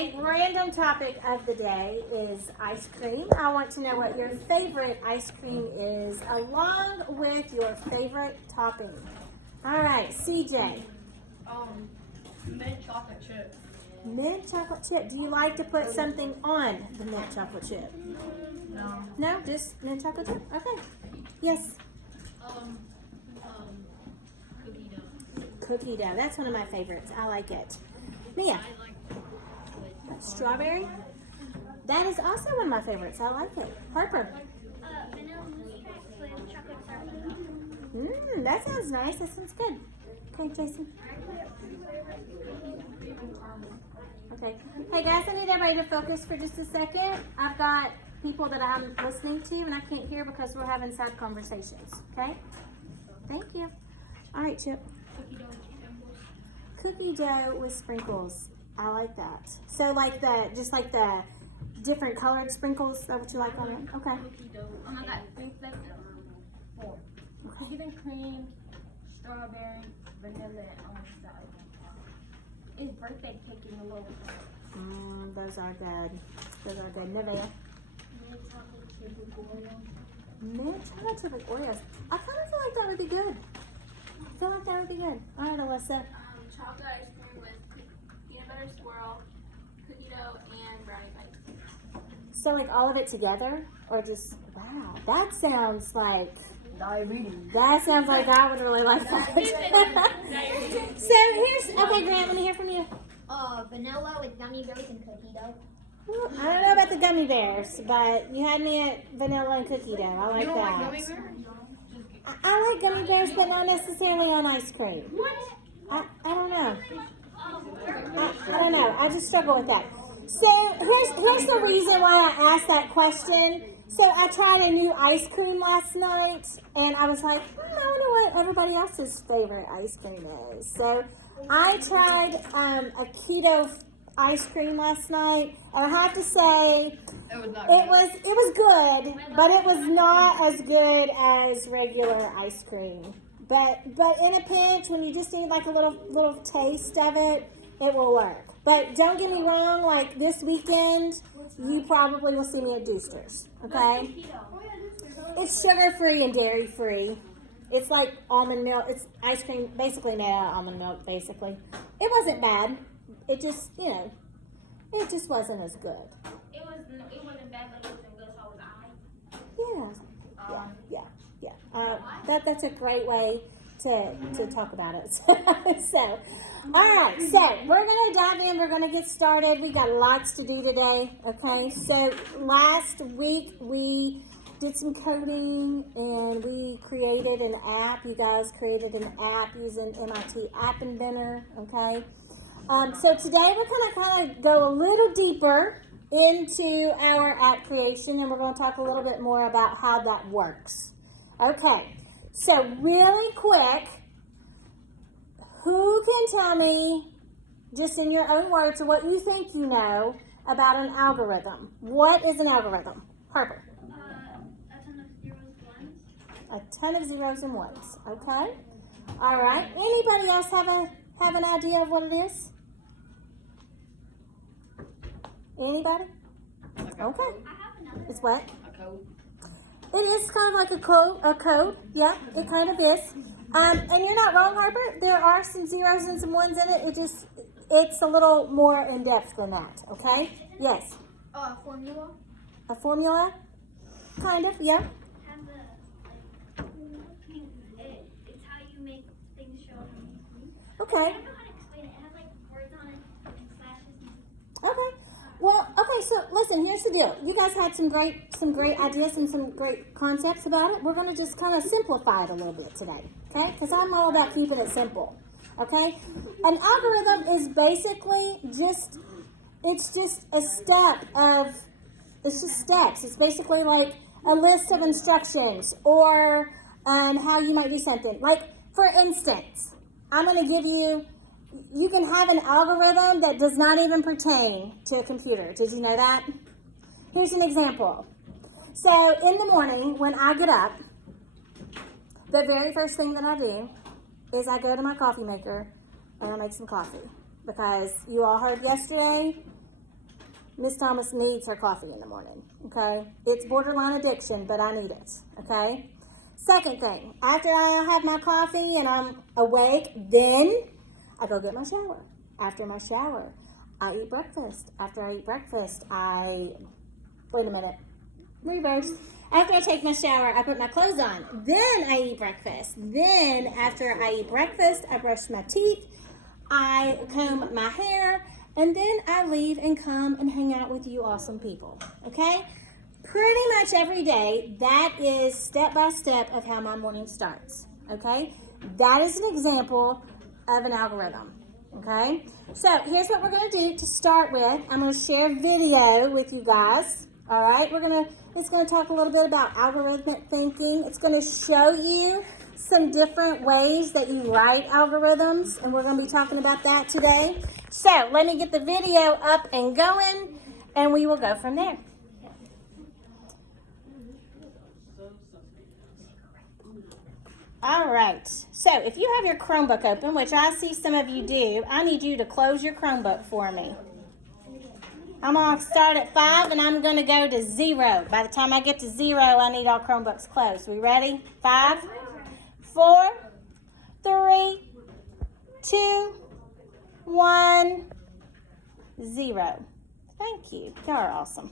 Okay, random topic of the day is ice cream. I want to know what your favorite ice cream is, along with your favorite topping. All right, CJ. Mint chocolate chip. Mint chocolate chip. Do you like to put something on the mint chocolate chip? No. No, just mint chocolate chip? Okay. Yes. Cookie dough. Cookie dough. That's one of my favorites. I like it. Mia. I like Strawberry. That is also one of my favorites. I like it. Harper. Vanilla mousse tracks with chocolate syrup. That sounds nice. That sounds good. Okay, Jason. Okay. Hey guys, I need everybody to focus for just a second. I've got people that I'm listening to and I can't hear because we're having side conversations. Okay? Thank you. All right, Chip. cookie dough with sprinkles. Cookie dough with sprinkles. I like that. So like the different colored sprinkles. Is that what you like on it? Okay. Cookie dough. Oh my god, 3 flavors. 4. Okay. Cookies cream, strawberry, vanilla, and orange side. It's birthday cake in the little one. Those are good. Those are good. Nevea. Mint chocolate chip with Oreo. Mint chocolate chip with Oreos. I kind of feel like that would be good. I feel like that would be good. All right, Alyssa. Chocolate ice cream with peanut butter swirl, cookie dough, and brownie bites. So like all of it together, or just wow? That sounds like Diabetes. that sounds like I would really like that. So here's okay, Grant. Let me hear from you. Vanilla with gummy bears and cookie dough. Well, I don't know about the gummy bears, but you had me at vanilla and cookie dough. I like that. I like gummy bears, but not necessarily on ice cream. I don't know. I don't know. I just struggle with that. So here's the reason why I asked that question. So I tried a new ice cream last night, and I was like, I wonder what everybody else's favorite ice cream is. So I tried a keto ice cream last night, and I have to say it was good, but it was not as good as regular ice cream. But in a pinch, when you just need like a little taste of it, it will work. But don't get me wrong, like this weekend, you probably will see me at Dooster's, okay? It's sugar-free and dairy-free. It's like almond milk. It's ice cream basically made out of almond milk, basically. It wasn't bad. It just, it just wasn't as good. It wasn't bad, but it wasn't good, so was I. Yeah. That's a great way to talk about it. So, all right. So we're gonna dive in. We're gonna get started. We got lots to do today. Okay. So last week we did some coding and we created an app. You guys created an app using MIT App Inventor. Okay. So today we're gonna kind of go a little deeper into our app creation, and we're going to talk a little bit more about how that works. Okay, so really quick, who can tell me, just in your own words, what you think you know about an algorithm? What is an algorithm? Harper. A ton of zeros and ones. A ton of zeros and ones. Okay. All right. Anybody else have an idea of what it is? Anybody? Okay. I have another. It's what? A code. It is kind of like a code. Yeah, it kind of is. And you're not wrong, Harper. There are some zeros and some ones in it. It's a little more in depth than that. Okay? Yes. Formula. A formula? Kind of. Yeah. Has it's how you make things show on the screen. Okay. I don't know how to explain it. It has like words on it and slashes. Okay. Well, okay, so listen, here's the deal. You guys had some great ideas and some great concepts about it. We're going to just kind of simplify it a little bit today, okay? Because I'm all about keeping it simple, okay? An algorithm is basically it's just steps. It's basically like a list of instructions or how you might do something. Like, for instance, I'm going to give you can have an algorithm that does not even pertain to a computer. Did you know that? Here's an example. So in the morning when I get up, the very first thing that I do is I go to my coffee maker and I make some coffee. Because you all heard yesterday, Miss Thomas needs her coffee in the morning, okay? It's borderline addiction, but I need it, okay? Second thing, after I have my coffee and I'm awake, then I go get my shower. After my shower, I eat breakfast. After I eat breakfast, reverse. After I take my shower, I put my clothes on. Then I eat breakfast. Then after I eat breakfast, I brush my teeth. I comb my hair. And then I leave and come and hang out with you awesome people. Okay? Pretty much every day, that is step by step of how my morning starts. Okay? That is an example of an algorithm. Okay? So here's what we're going to do to start with. I'm going to share video with you guys. All right? It's going to talk a little bit about algorithmic thinking. It's going to show you some different ways that you write algorithms, and we're going to be talking about that today. So let me get the video up and going, and we will go from there. All right. So if you have your Chromebook open, which I see some of you do, I need you to close your Chromebook for me. I'm going to start at 5, and I'm going to go to 0. By the time I get to 0, I need all Chromebooks closed. We ready? 5, 4, 3, 2, 1, 0. Thank you. Y'all are awesome.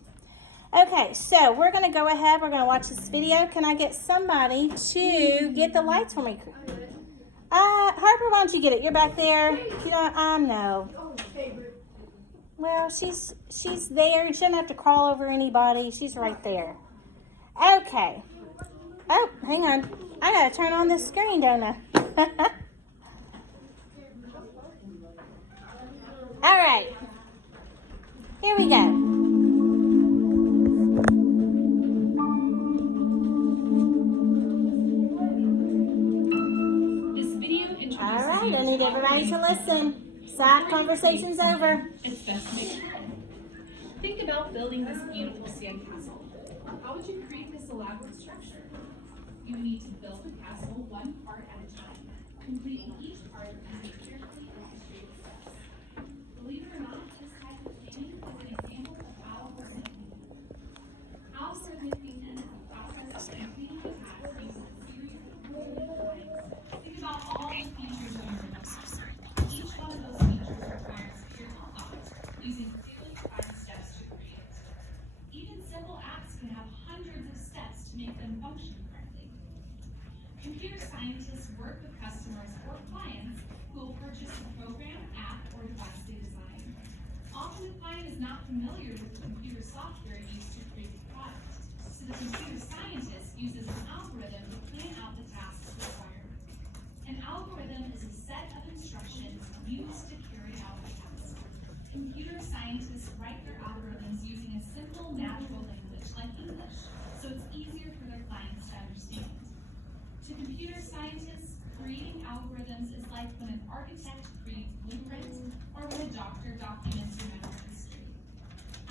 Okay, so we're going to go ahead. We're going to watch this video. Can I get somebody to get the lights for me? Harper, why don't you get it? You're back there. You don't, no. Well, she's there. She doesn't have to crawl over anybody. She's right there. Okay. Oh, hang on. I got to turn on this screen, don't I? All right. Here we go. All right, I need everybody to listen. Side conversation's over. It's best to make. Think about building this beautiful sandcastle. How would you create this elaborate structure? You need to build the castle one part at a time, completing each part using carefully illustrated steps. Believe it or not, this type of painting is an example of algorithmic thinking. Algorithmic thinking is the process of completing a task using a series of complicated lines. Think about all the features of your task. Each one of those features requires careful thought, using clearly defined steps to create it. Even simple apps can have hundreds of steps to make them function correctly. Computer scientists work with customers or clients who will purchase a program, app, or device they design. Often the client is not familiar with the computer software used to create the product, so the computer scientist uses an algorithm to plan out the tasks required. An algorithm is a set of instructions used to carry out a task. Computer scientists write their algorithms using a simple natural language like English, so it's easier for their clients to understand. To computer scientists, creating algorithms is like when an architect creates blueprints or when a doctor documents your medical history.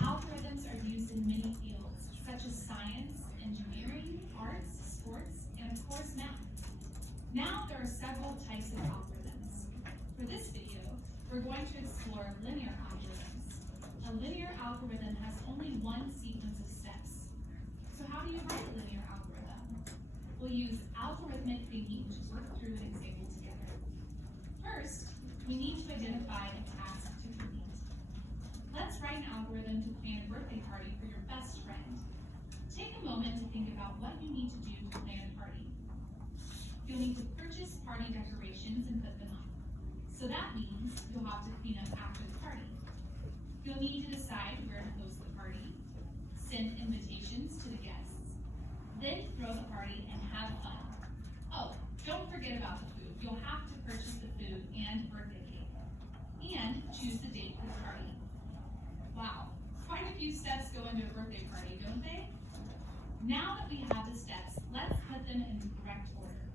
Algorithms are used in many fields, such as science, engineering, arts, sports, and of course math. Now there are several types of algorithms. For this video, we're going to explore linear algorithms. A linear algorithm has only one sequence of steps. So how do you write a linear algorithm? We'll use algorithmic thinking to work through an example together. First, we need to identify a task to complete. Let's write an algorithm to plan a birthday party for your best friend. Take a moment to think about what you need to do to plan a party. You'll need to purchase party decorations and put them up. So that means you'll have to clean up after the party. You'll need to decide where to host the party, send invitations to the guests, then throw the party and have fun. Oh, don't forget about the food. You'll have to purchase the food and birthday cake. And choose the date for the party. Wow, quite a few steps go into a birthday party, don't they? Now that we have the steps, let's put them in the correct order.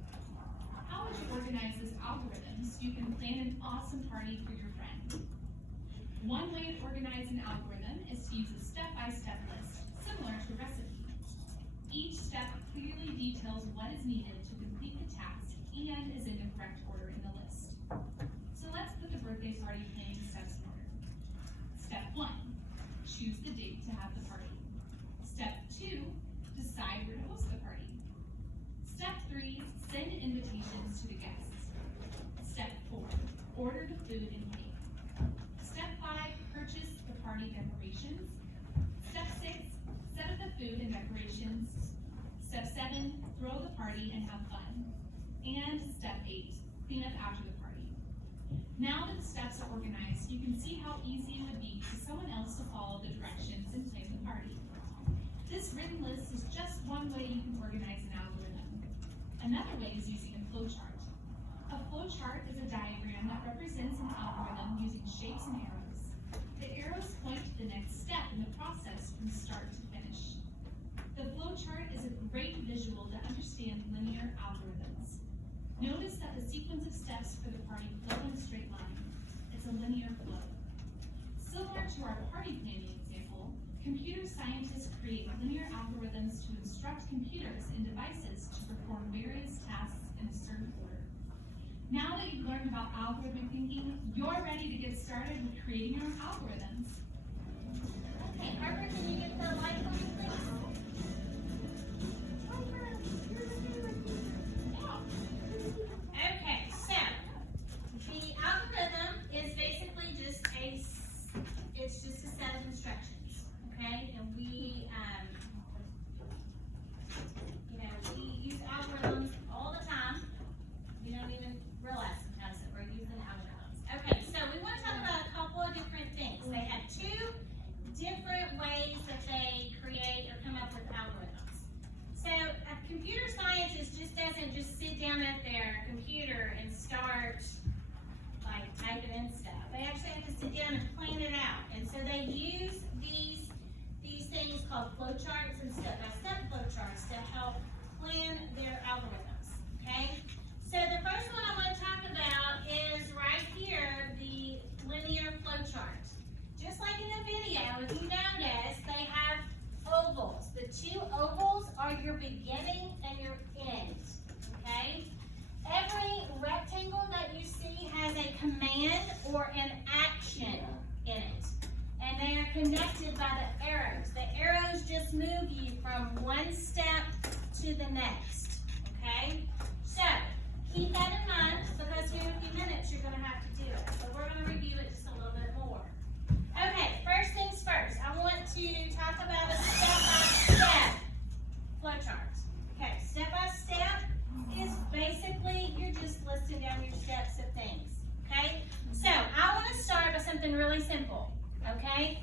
How would you organize this algorithm so you can plan an awesome party for your friend? One way to organize an algorithm is to use a step-by-step list, similar to a recipe. Each step clearly details what is needed to complete the task and is in the correct order in the list. So let's put the birthday party planning steps in order. Step 1, choose the date to have the party. Step 2, decide where to host the party. Step 3, send invitations to the guests. Step 4, order the food and cake. Step 5, purchase the party decorations. Step 6, set up the food and decorations. Step 7, throw the party and have fun. And step 8, clean up after the party. Now that the steps are organized, you can see how easy it would be for someone else to follow the directions and plan the party. This written list is just one way you can organize an algorithm. Another way is using a flowchart. A flowchart is a diagram that represents an algorithm using shapes and arrows. The arrows point to the next step in the process from start to finish. The flowchart is a great visual to understand linear algorithms. Notice that the sequence of steps for the party flow in a straight line. It's a linear flow. Similar to our party planning example, computer scientists create linear algorithms to instruct computers and devices to perform various tasks in a certain order. Now that you've learned about algorithmic thinking, you're ready to get started with creating your algorithms. Okay, Harper, can you get the light for me, please? Okay, so the algorithm is basically just it's just a set of instructions, okay? And we, we use algorithms all the time. We don't even realize sometimes that we're using algorithms. Okay, so we want to talk about a couple of different things. They have two different ways that they create or come up with algorithms. So a computer scientist just doesn't just sit down at their computer and start like typing in stuff. They actually have to sit down and plan it out. And so they use these things called flowcharts and step-by-step flowcharts to help plan their algorithms. Okay? So the first one I want to talk about is right here, the linear flowchart. Just like in the video, if you notice, they have ovals. The two ovals are your beginning and your end, okay? Every rectangle that you see has a command or an action in it, and they are connected by the arrows. The arrows just move you from one step to the next, okay? So, keep that in mind, because here in a few minutes you're going to have to do it. So we're going to review it just a little bit more. Okay, first things first, I want to talk about a step-by-step flowchart. Okay, step-by-step is basically you're just listing down your steps of things. Okay, so I want to start with something really simple. Okay,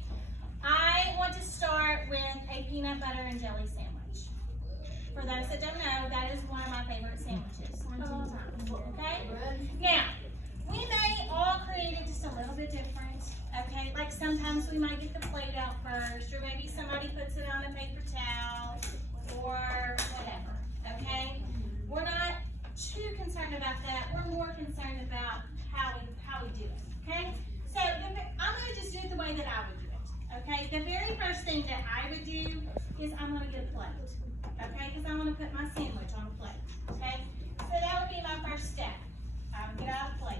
I want to start with a peanut butter and jelly sandwich. For those that don't know, that is one of my favorite sandwiches. Okay, now we may all create it just a little bit different. Okay, like sometimes we might get the plate out first, or maybe somebody puts it on a paper towel, or whatever, okay? We're not too concerned about that. We're more concerned about how we do it, okay? So I'm going to just do it the way that I would do it, okay? The very first thing that I would do is I'm going to get a plate, okay? Because I want to put my sandwich on a plate, okay? So that would be my first step. I would get out a plate.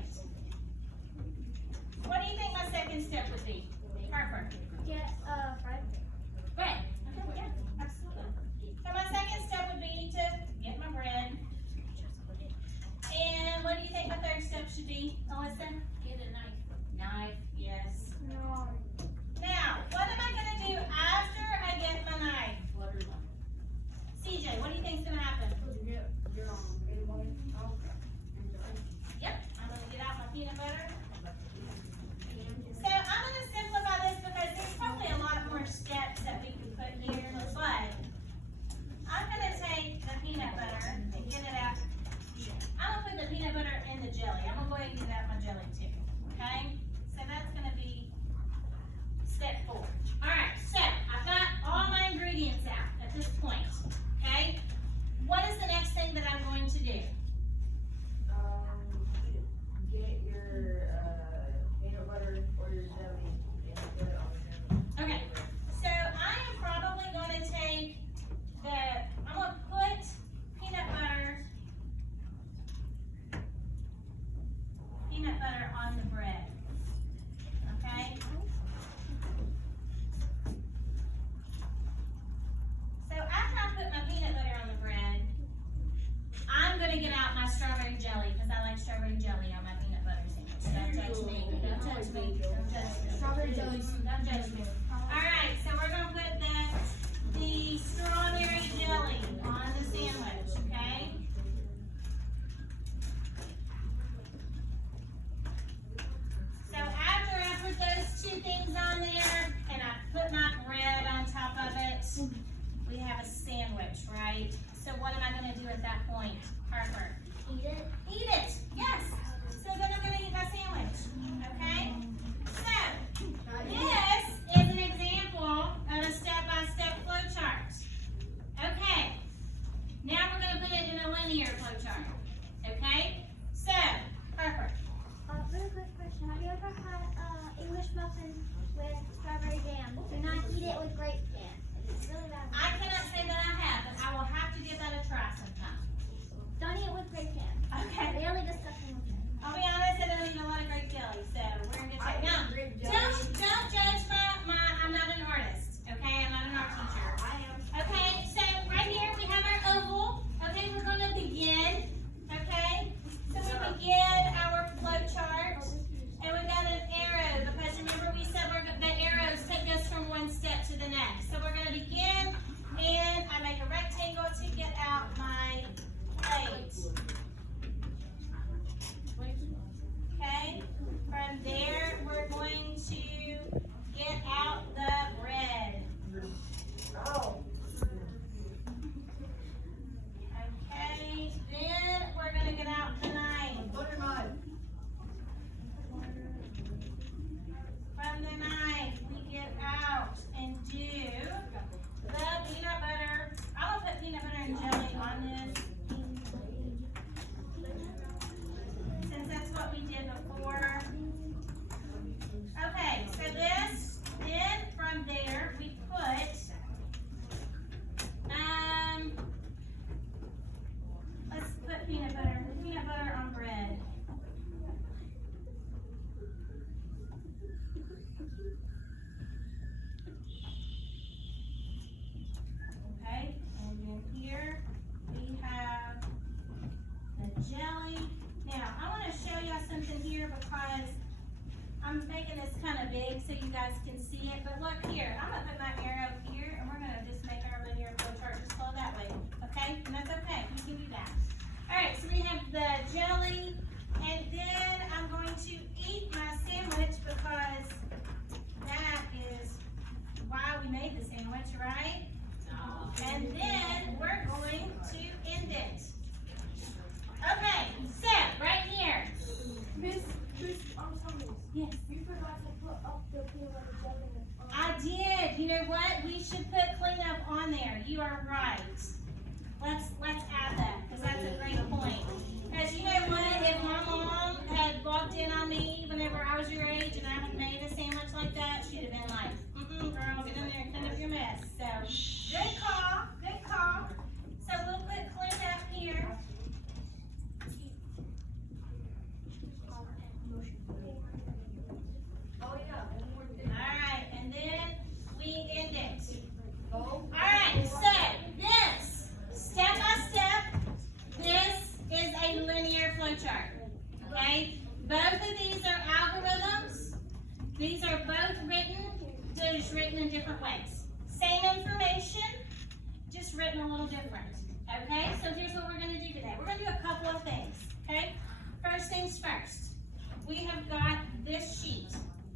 What do you think my second step would be? Harper? Get bread. Bread. Okay, yeah, absolutely. So my second step would be to get my bread. And what do you think my third step should be, Alyssa? Get a knife. Knife, yes. No. Now, what am I going to do after I get my knife? CJ, what do you think's going to happen? Yep, I'm going to get out my peanut butter. So I'm going to simplify this because there's probably a lot more judge me. Don't judge me. Strawberry jelly. Don't judge me. Alright, so we're gonna put the strawberry jelly on the sandwich, okay? So after I put those two things on there and I put my bread on top of it, we have a sandwich, right? So what am I gonna do at that point, Harper? Eat it. Eat it, yes. So then I'm gonna eat my sandwich, okay? So, this is an example of a step-by-step flow chart. Okay, now we're gonna put it in a linear flow chart, okay? So, Harper, Really quick question. Have you ever had English muffin with strawberry jam? Do not eat it with grape jam. It's really bad. I cannot say that I have, but I will have to give that a try sometime. Don't eat it with grape jam. Okay. Really disgusting with jam. I'll be honest, I don't eat a lot of grape jelly, so we're in good shape. Now, don't judge my, I'm not an artist, okay? I'm not an art teacher. I am. Okay, so right here we have our oval. Okay, we're gonna begin, okay? So we begin our flow chart, and we've got an arrow, because remember we said the arrows take us from one step to the next. So we're gonna begin, and I make a rectangle to get out my plate. Okay, from there, we're going to get out the bread. Okay, then we're gonna get out the knife. From the knife, we get out and do the peanut butter. I will put peanut butter and jelly on this, since that's what we did before. Okay, so this, then from there, we put, let's put peanut butter on bread. Okay, and then here we have the jelly. Now, I want to show you something here because I'm making this kind of big so you guys can see it. But look here, I'm going to put my arrow here and we're going to just make our linear flow chart just flow that way. Okay? And that's okay. You can do that. Alright, so we have the jelly, and then I'm going to eat my sandwich because that is why we made the sandwich, right? And then we're going to end it. Okay, so right here. Miss, Yes. you forgot to put up the peanut butter jelly. I did. You know what? We should put cleanup on there. You are right. Let's add that because that's a great point. Because you know what? If my mom had walked in on me whenever I was your age and I had made a sandwich like that, she'd have been like, girl, get in there and clean up your mess. So good call. Good call. So we'll put cleanup here. Alright, and then we end it. Alright, so this, step by step, this is a linear flow chart. Okay? Both of these are algorithms. These are both written, just written in different ways. Same information, just written a little different. Okay? So here's what we're going to do today. We're going to do a couple of things. Okay? First things first. We have got this sheet.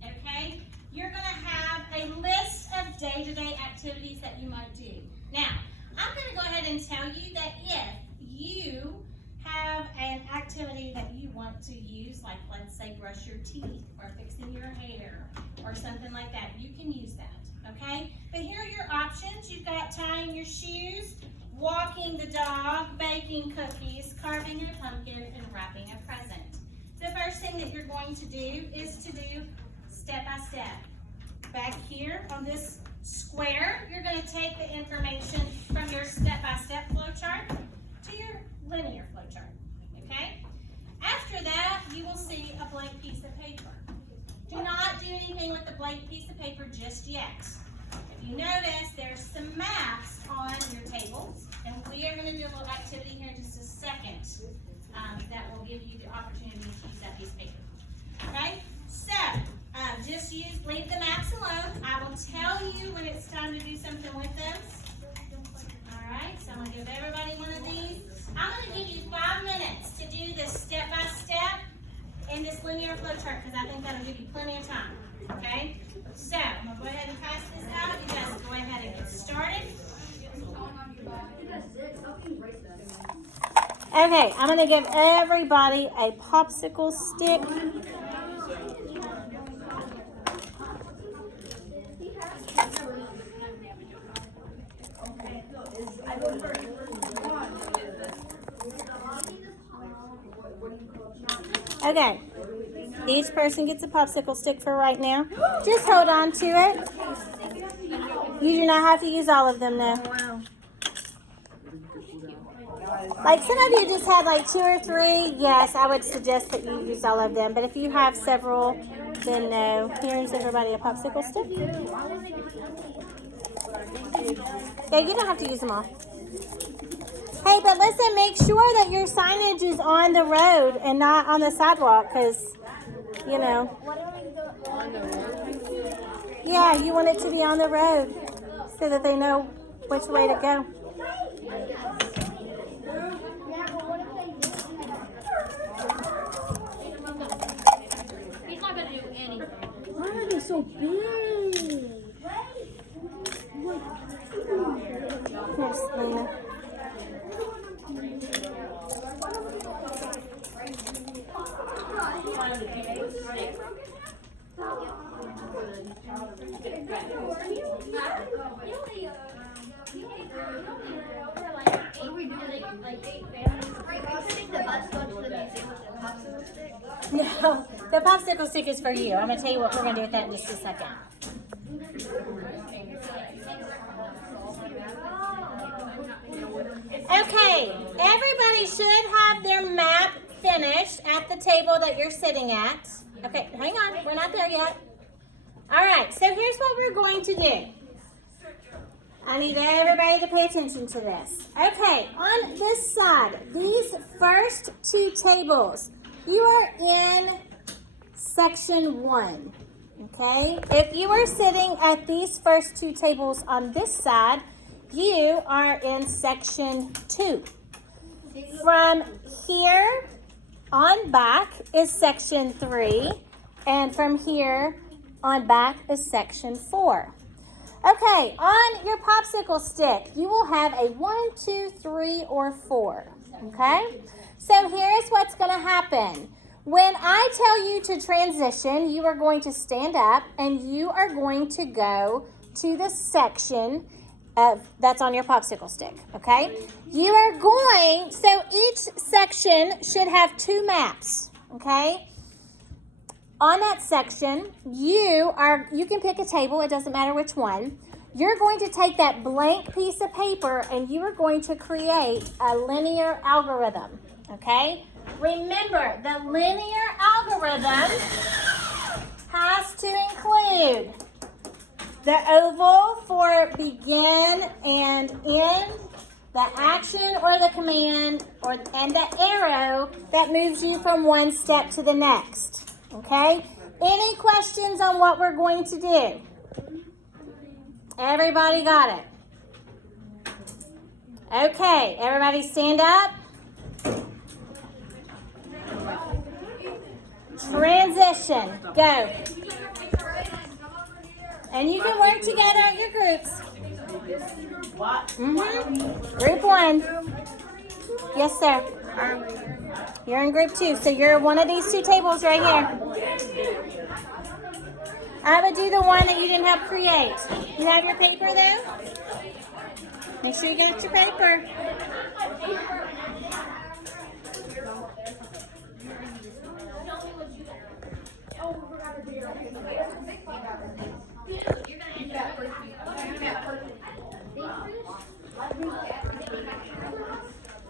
Okay? You're going to have a list of day-to-day activities that you might do. Now, I'm going to go ahead and tell you that if you have an activity that you want to use, like let's say brush your teeth or fixing your hair or something like that, you can use that, okay? But here are your options. You've got tying your shoes, walking the dog, baking cookies, carving a pumpkin, and wrapping a present. The first thing that you're going to do is to do step by step. Back here on this square, you're going to take the information from your step-by-step flow chart to your linear flow chart, okay? After that, you will see a blank piece of paper. Do not do anything with the blank piece of paper just yet. If you notice, there's some maps on your tables, and we are going to do a little activity here in just a second that will give you the opportunity to use that piece of paper, okay? So, leave the maps alone. I will tell you when it's time to do something with them. All right, so I'm going to give everybody one of these. I'm going to give you 5 minutes to do this step-by-step in this linear flow chart because I think that'll give you plenty of time. Okay? So, I'm going to go ahead and pass this out. You guys go ahead and get started. Okay, I'm going to give everybody a popsicle stick. Okay, each person gets a popsicle stick for right now. Just hold on to it. You do not have to use all of them now. Like some of you just had like 2 or 3, yes, I would suggest that you use all of them. But if you have several, then no. Here's everybody a popsicle stick. Yeah, you don't have to use them all. Hey, but listen, make sure that your signage is on the road and not on the sidewalk because, you know. Yeah, you want it to be on the road so that they know which way to go. He's not gonna do anything. Why are they so big? Here's Lena. No, the popsicle stick is for you. I'm going to tell you what we're going to do with that in just a second. Okay, everybody should have their map finished at the table that you're sitting at. Okay, hang on. We're not there yet. All right, so here's what we're going to do. I need everybody to pay attention to this. Okay, on this side, these first 2 tables, you are in section 1, okay? If you are sitting at these first 2 tables on this side, you are in section 2. From here on back is section 3, and from here on back is section 4. Okay, on your popsicle stick, you will have a 1, 2, 3, or 4, okay? So here's what's going to happen. When I tell you to transition, you are going to stand up and you are going to go to the section that's on your popsicle stick, okay? You are going, so each section should have 2 maps, okay? On that section, you can pick a table, it doesn't matter which one. You're going to take that blank piece of paper and you are going to create a linear algorithm, okay? Remember, the linear algorithm has to include the oval for begin and end, the action or the command, and the arrow that moves you from one step to the next. Okay? Any questions on what we're going to do? Everybody got it? Okay, everybody stand up. Transition. Go. And you can work together at your groups. Group 1. Yes, sir. You're in group 2, so you're one of these 2 tables right here. I would do the one that you didn't have create. You have your paper though? Make sure you got your paper.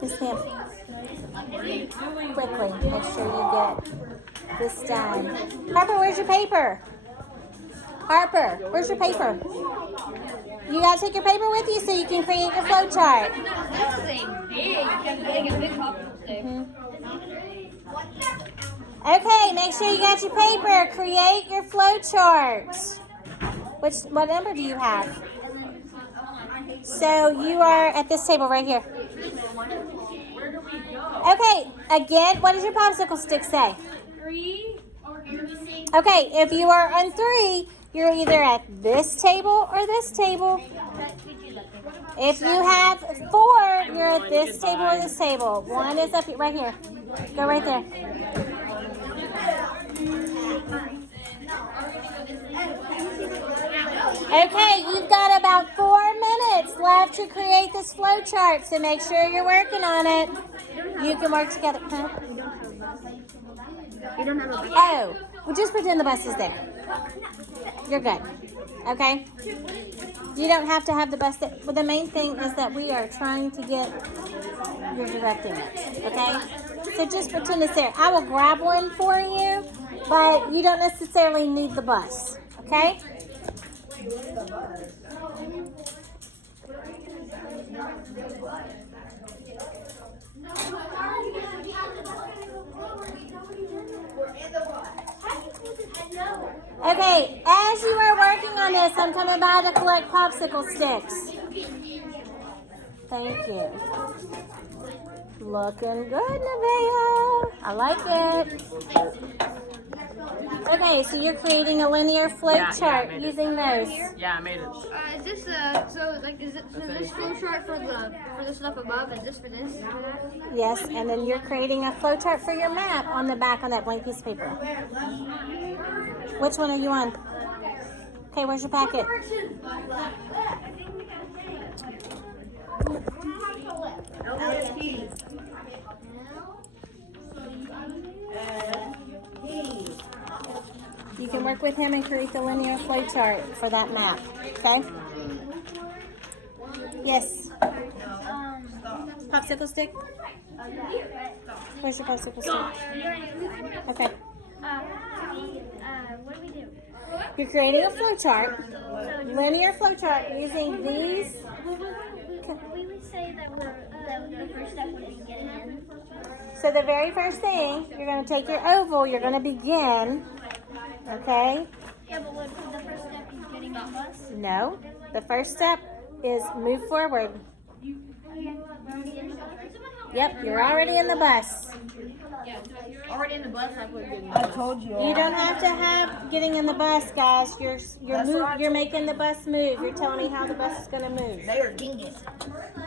Yes, ma'am. Quickly, make sure you get this done. Harper, where's your paper? Harper, where's your paper? You gotta take your paper with you so you can create your flow chart. This is a big popsicle stick. Okay, make sure you got your paper. Create your flow chart. What number do you have? So you are at this table right here. Okay, again, what does your popsicle stick say? 3 or everything. Okay, if you are on 3, you're either at this table or this table. If you have 4, you're at this table or this table. 1 is up right here. Go right there. Okay, you've got about 4 minutes left to create this flow chart, so make sure you're working on it. You can work together. Huh? You don't have a Oh, well, just pretend the bus is there. You're good. Okay? You don't have to have the bus there. But the main thing is that we are trying to get your direct image. Okay? So just pretend it's there. I will grab one for you, but you don't necessarily need the bus. Okay? Okay, as you are working on this, I'm coming by to collect popsicle sticks. Thank you. Looking good, Nevaeh. I like it. Okay, so you're creating a linear flow chart using those. Yeah, I made it. Is this is this flow chart for the stuff above? Is this for this? Yes, and then you're creating a flow chart for your map on the back on that blank piece of paper. Which one are you on? Okay, where's your packet? You can work with him and create the linear flow chart for that map. Okay? Yes. Popsicle stick? Where's your popsicle stick? Okay. What do we do? You're creating a flow chart, linear flow chart using these. We would say that the first step would be getting in. So the very first thing, you're going to take your oval, you're going to begin, okay? Yeah, but what the first step is getting on bus? No, the first step is move forward. Yep, you're already in the bus. Already in the bus, I put good. I told you. You don't have to have getting in the bus, guys. You're making the bus move. You're telling me how the bus is going to move. They are genius.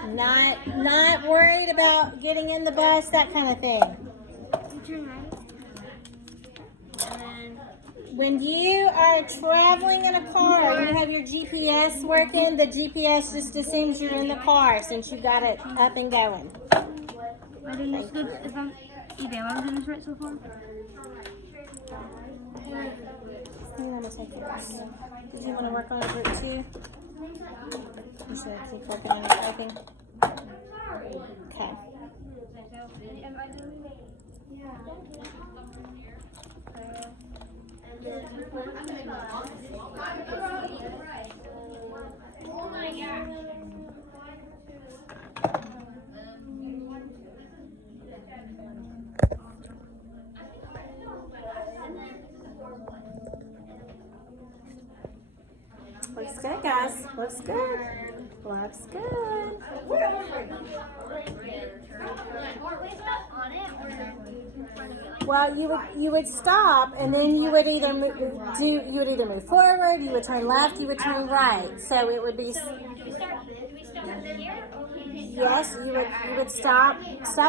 Not worried about getting in the bus, that kind of thing. You turn right. And then When you are traveling in a car, you have your GPS working, the GPS just assumes you're in the car since you got it up and going. I think it's good if I'm doing this right so far. I'm gonna take this. Did you want to work on a group too? You said keep working on your typing. Okay. Looks good, guys. Looks good. Looks good. Well, you would stop, and then you would either move forward, you would turn left, you would turn right. So it would be yes, you would stop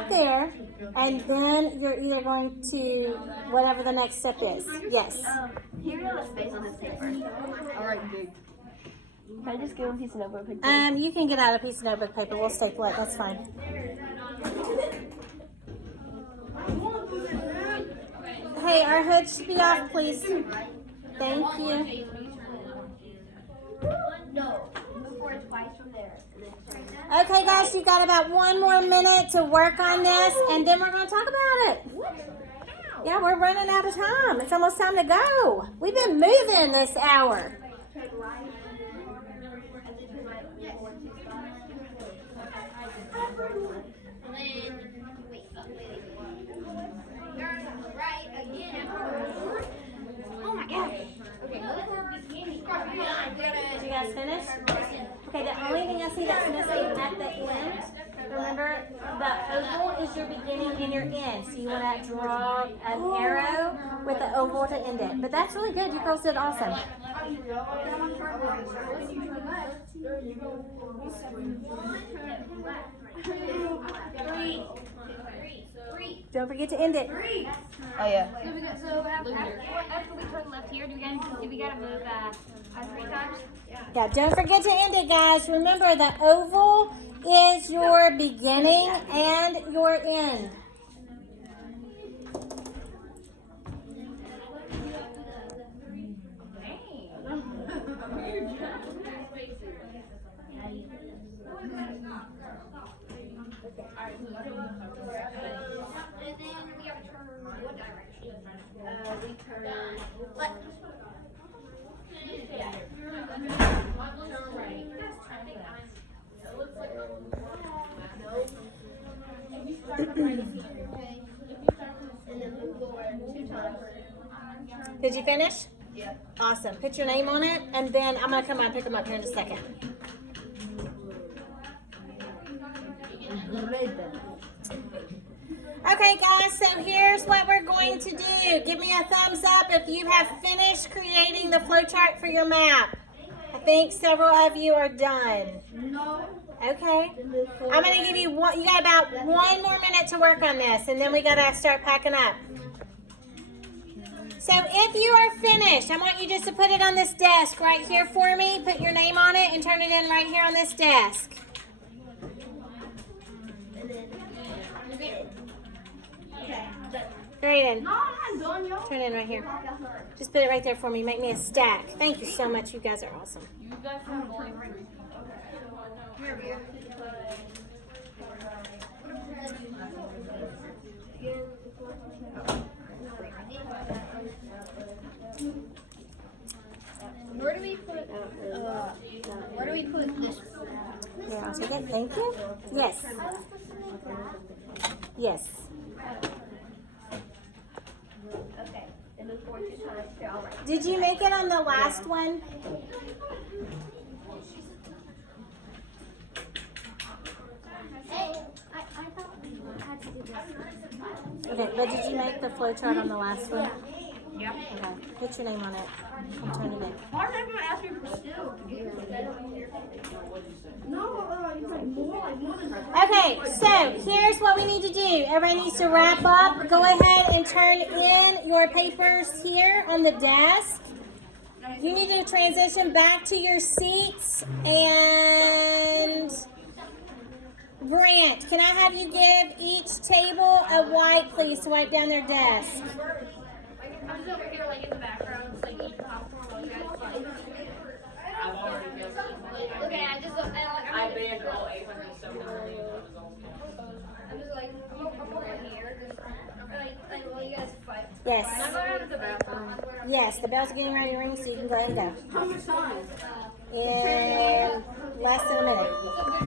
there, and then you're either going to whatever the next step is. Yes. Here we have a space on this paper. Alright, big. Can I just give him a piece of notebook paper? You can get out a piece of notebook paper. We'll staple it. That's fine. Hey, our hood should be off, please. Thank you. No. Before it's twice from there. Okay, guys, you've got about 1 more minute to work on this, and then we're going to talk about it. Yeah, we're running out of time. It's almost time to go. We've been moving this hour. Right. Oh my gosh. Okay, look for beginning. Did you guys finish? Okay, the only thing I see that's missing at the end, remember, the oval is your beginning and your end. So you want to draw an arrow with the oval to end it. But that's really good. You girls did awesome. Don't forget to end it. Oh yeah. So after we turn left here, do we gotta move 3 times? Yeah, don't forget to end it, guys. Remember, the oval is your beginning and your end. And then we have to turn what direction? We turn left. Did you finish? Yeah. Awesome. Put your name on it, and then I'm going to come out and pick them up here in a second. Okay, guys, so here's what we're going to do. Give me a thumbs up if you have finished creating the flowchart for your map. I think several of you are done. No. Okay. I'm going to give you one. You got about 1 more minute to work on this, and then we got to start packing up. So if you are finished, I want you just to put it on this desk right here for me. Put your name on it and turn it in right here on this desk. Brayden, No, I'm not done, yo. turn it in right here. Just put it right there for me. Make me a stack. Thank you so much. You guys are awesome. You guys have bowling right here. Here. Where do we put this? Here, I'll take it. Thank you. Yes. Yes. Okay. And move forward 2 times. Okay, all right. Did you make it on the last one? Hey, I thought we had to do this. Okay, but did you make the flowchart on the last one? Yeah. Okay. Put your name on it and turn it in. Why are they going to ask me for still? No, you like more than Okay, so here's what we need to do. Everybody needs to wrap up. Go ahead and turn in your papers here on the desk. You need to transition back to your seats. And Brant, can I have you give each table a wipe, please, to wipe down their desk? I'm just over here, like in the background, just like eating popcorn while you guys fight. Okay, I banned all 807 I'm just like, I'm over here, just like while you guys fight. Yes. I'm going out to the bathroom. Yes, the bell's getting ready to ring, so you can go ahead and go. How much time? In less than a minute.